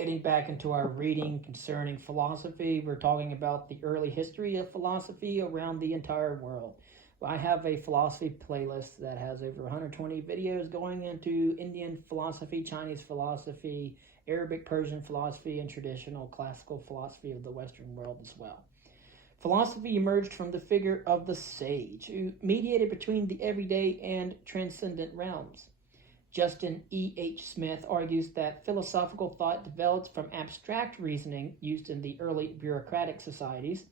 Getting back into our reading concerning philosophy, we're talking about the early history of philosophy around the entire world. I have a philosophy playlist that has over 120 videos going into Indian philosophy, Chinese philosophy, Arabic, Persian philosophy, and traditional classical philosophy of the Western world as well. Philosophy emerged from the figure of the sage, who mediated between the everyday and transcendent realms. Justin E. H. Smith argues that philosophical thought developed from abstract reasoning used in the early bureaucratic societies.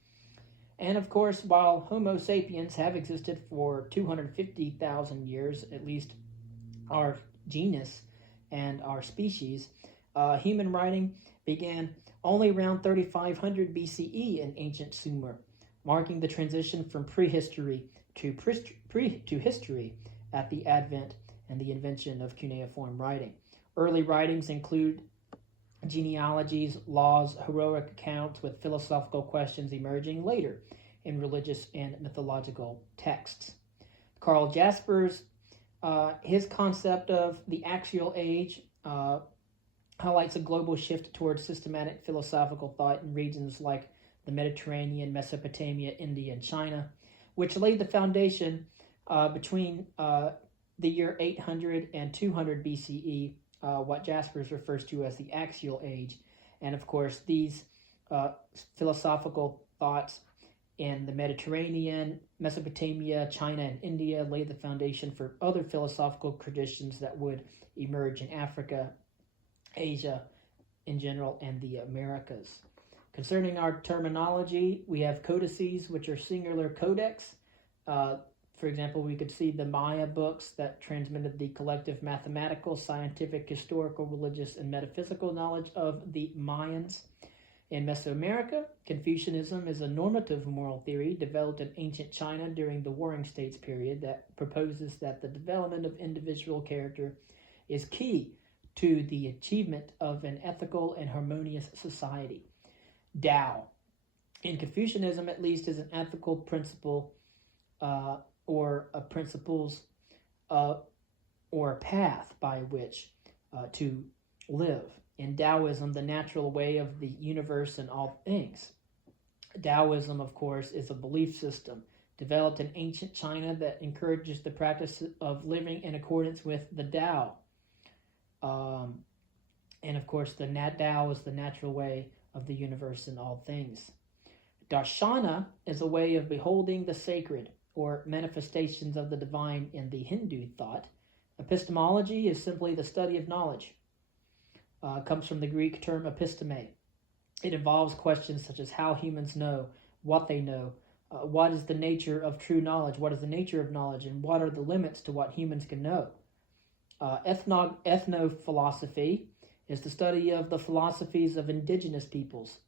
And of course, while Homo sapiens have existed for 250,000 years, at least our genus and our species, human writing began only around 3500 BCE in ancient Sumer, marking the transition from prehistory to history at the advent and the invention of cuneiform writing. Early writings include genealogies, laws, heroic accounts, with philosophical questions emerging later in religious and mythological texts. Karl Jaspers, his concept of the axial age highlights a global shift towards systematic philosophical thought in regions like the Mediterranean, Mesopotamia, India, and China, which laid the foundation between the year 800 and 200 BCE, what Jaspers refers to as the axial age. And of course, these philosophical thoughts in the Mediterranean, Mesopotamia, China, and India laid the foundation for other philosophical traditions that would emerge in Africa, Asia in general, and the Americas. Concerning our terminology, we have codices, which are singular codex. For example, we could see the Maya books that transmitted the collective mathematical, scientific, historical, religious, and metaphysical knowledge of the Mayans. In Mesoamerica, Confucianism is a normative moral theory developed in ancient China during the Warring States period that proposes that the development of individual character is key to the achievement of an ethical and harmonious society. Tao, in Confucianism at least, is an ethical principle or a principles or a path by which to live. In Taoism, the natural way of the universe and all things. Taoism, of course, is a belief system developed in ancient China that encourages the practice of living in accordance with the Tao. And of course, the Tao is the natural way of the universe and all things. Darshana is a way of beholding the sacred, or manifestations of the divine in the Hindu thought. Epistemology is simply the study of knowledge. Comes from the Greek term episteme. It involves questions such as how humans know, what they know, what is the nature of true knowledge, what is the nature of knowledge, and what are the limits to what humans can know. Ethnophilosophy is the study of the philosophies of indigenous peoples.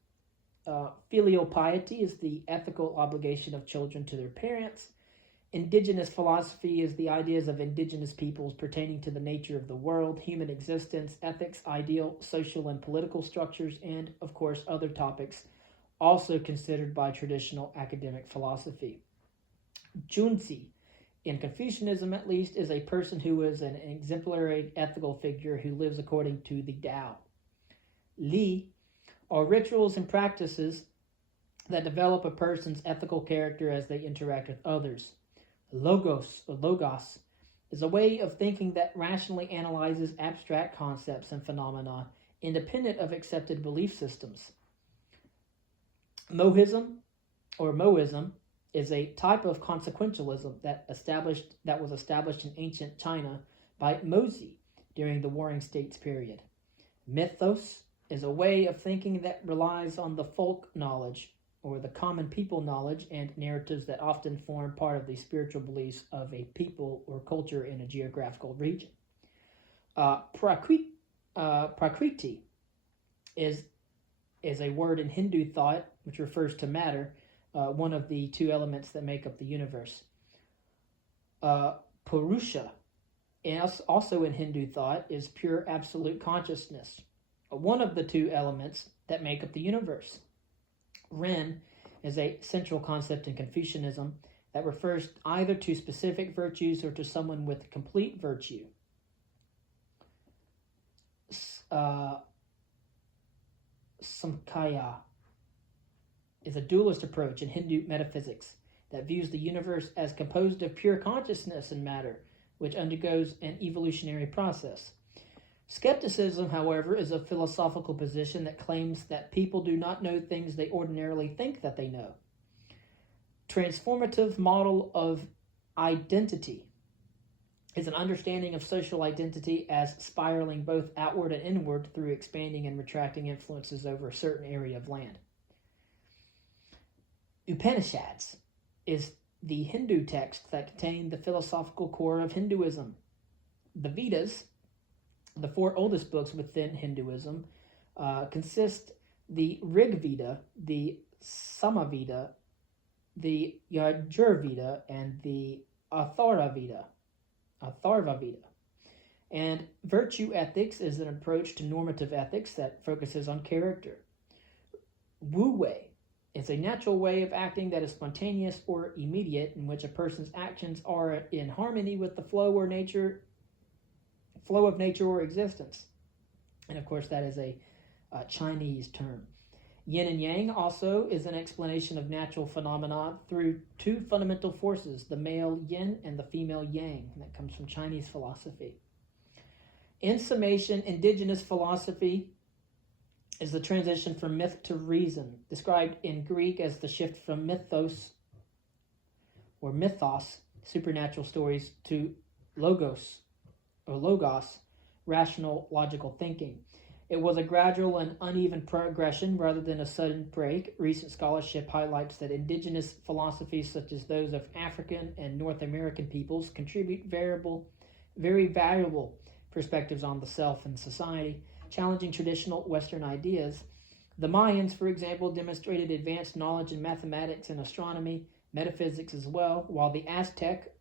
Filial piety is the ethical obligation of children to their parents. Indigenous philosophy is the ideas of indigenous peoples pertaining to the nature of the world, human existence, ethics, ideal, social, and political structures, and, of course, other topics also considered by traditional academic philosophy. Junzi, in Confucianism at least, is a person who is an exemplary ethical figure who lives according to the Tao. Li are rituals and practices that develop a person's ethical character as they interact with others. Logos is a way of thinking that rationally analyzes abstract concepts and phenomena independent of accepted belief systems. Mohism is a type of consequentialism that was established in ancient China by Mozi during the Warring States period. Mythos is a way of thinking that relies on the folk knowledge or the common people knowledge and narratives that often form part of the spiritual beliefs of a people or culture in a geographical region. Prakriti is a word in Hindu thought which refers to matter, one of the two elements that make up the universe. Purusha, also in Hindu thought, is pure absolute consciousness, one of the two elements that make up the universe. Ren is a central concept in Confucianism that refers either to specific virtues or to someone with complete virtue. Samkhya is a dualist approach in Hindu metaphysics that views the universe as composed of pure consciousness and matter, which undergoes an evolutionary process. Skepticism, however, is a philosophical position that claims that people do not know things they ordinarily think that they know. Transformative model of identity is an understanding of social identity as spiraling both outward and inward through expanding and retracting influences over a certain area of land. Upanishads is the Hindu text that contain the philosophical core of Hinduism. The Vedas, the 4 oldest books within Hinduism, consist the Rig Veda, the Samaveda, the Yajurveda, and the Atharva Veda. And virtue ethics is an approach to normative ethics that focuses on character. Wu Wei is a natural way of acting that is spontaneous or immediate, in which a person's actions are in harmony with the flow of nature or existence. And of course, that is a Chinese term. Yin and Yang also is an explanation of natural phenomena through 2 fundamental forces, the male yin and the female yang. And that comes from Chinese philosophy. In summation, indigenous philosophy is the transition from myth to reason, described in Greek as the shift from mythos, supernatural stories, to logos, rational, logical thinking. It was a gradual and uneven progression rather than a sudden break. Recent scholarship highlights that indigenous philosophies such as those of African and North American peoples contribute very valuable perspectives on the self and society, challenging traditional Western ideas. The Mayans, for example, demonstrated advanced knowledge in mathematics and astronomy, metaphysics as well, while the Aztec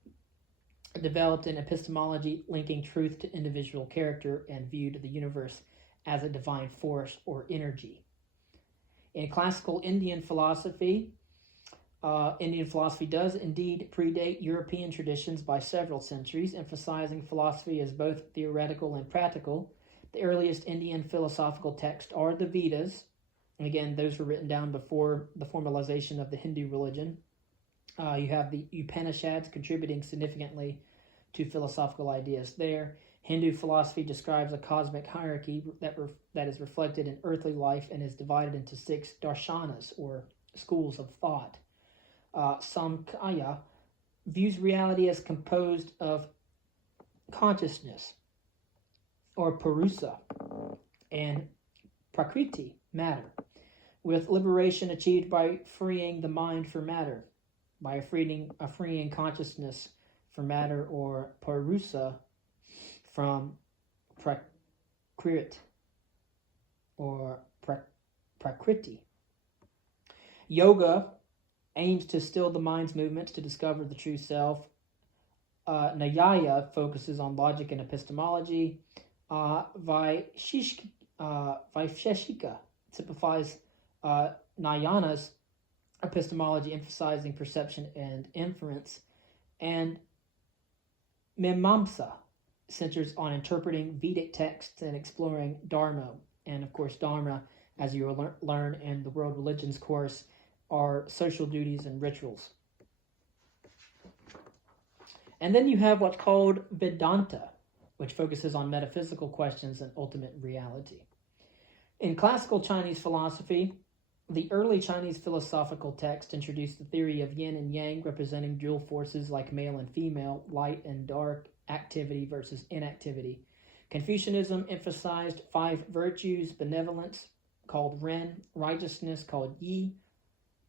developed an epistemology linking truth to individual character and viewed the universe as a divine force or energy. In classical Indian philosophy does indeed predate European traditions by several centuries, emphasizing philosophy as both theoretical and practical. The earliest Indian philosophical texts are the Vedas, and again, those were written down before the formalization of the Hindu religion. You have the Upanishads contributing significantly to philosophical ideas there. Hindu philosophy describes a cosmic hierarchy that is reflected in earthly life and is divided into 6 darshanas, or schools of thought. Samkhya views reality as composed of consciousness, or Purusa, and Prakriti, matter, with liberation achieved by freeing the mind for matter, by freeing consciousness for matter, or Purusa, from Prakrit, or Prakriti. Yoga aims to still the mind's movements to discover the true self. Nyaya focuses on logic and epistemology. Vaisheshika typifies Nyana's epistemology, emphasizing perception and inference. And Mimamsa centers on interpreting Vedic texts and exploring Dharma. And of course, Dharma, as you will learn in the World Religions course, are social duties and rituals. And then you have what's called Vedanta, which focuses on metaphysical questions and ultimate reality. In classical Chinese philosophy, the early Chinese philosophical text introduced the theory of yin and yang, representing dual forces like male and female, light and dark, activity versus inactivity. Confucianism emphasized 5 virtues: benevolence, called Ren; righteousness, called Yi;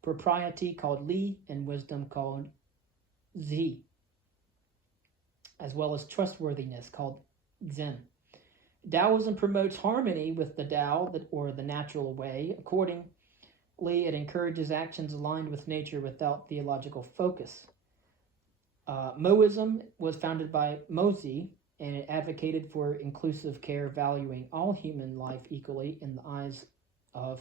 propriety, called Li; and wisdom, called Zi, as well as trustworthiness, called Zen. Taoism promotes harmony with the Tao, or the natural way. Accordingly, it encourages actions aligned with nature without theological focus. Moism was founded by Mozi, and it advocated for inclusive care, valuing all human life equally in the eyes of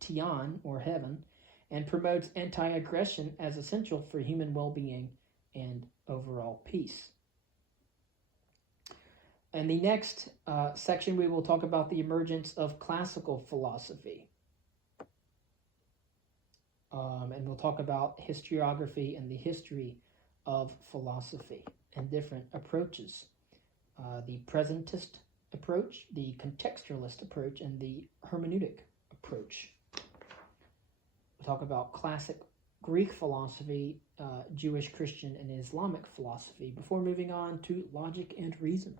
Tian, or heaven, and promotes anti-aggression as essential for human well-being and overall peace. In the next section, we will talk about the emergence of classical philosophy. And we'll talk about historiography and the history of philosophy and different approaches. The presentist approach, the contextualist approach, and the hermeneutic approach. We'll talk about classic Greek philosophy, Jewish, Christian, and Islamic philosophy before moving on to logic and reason.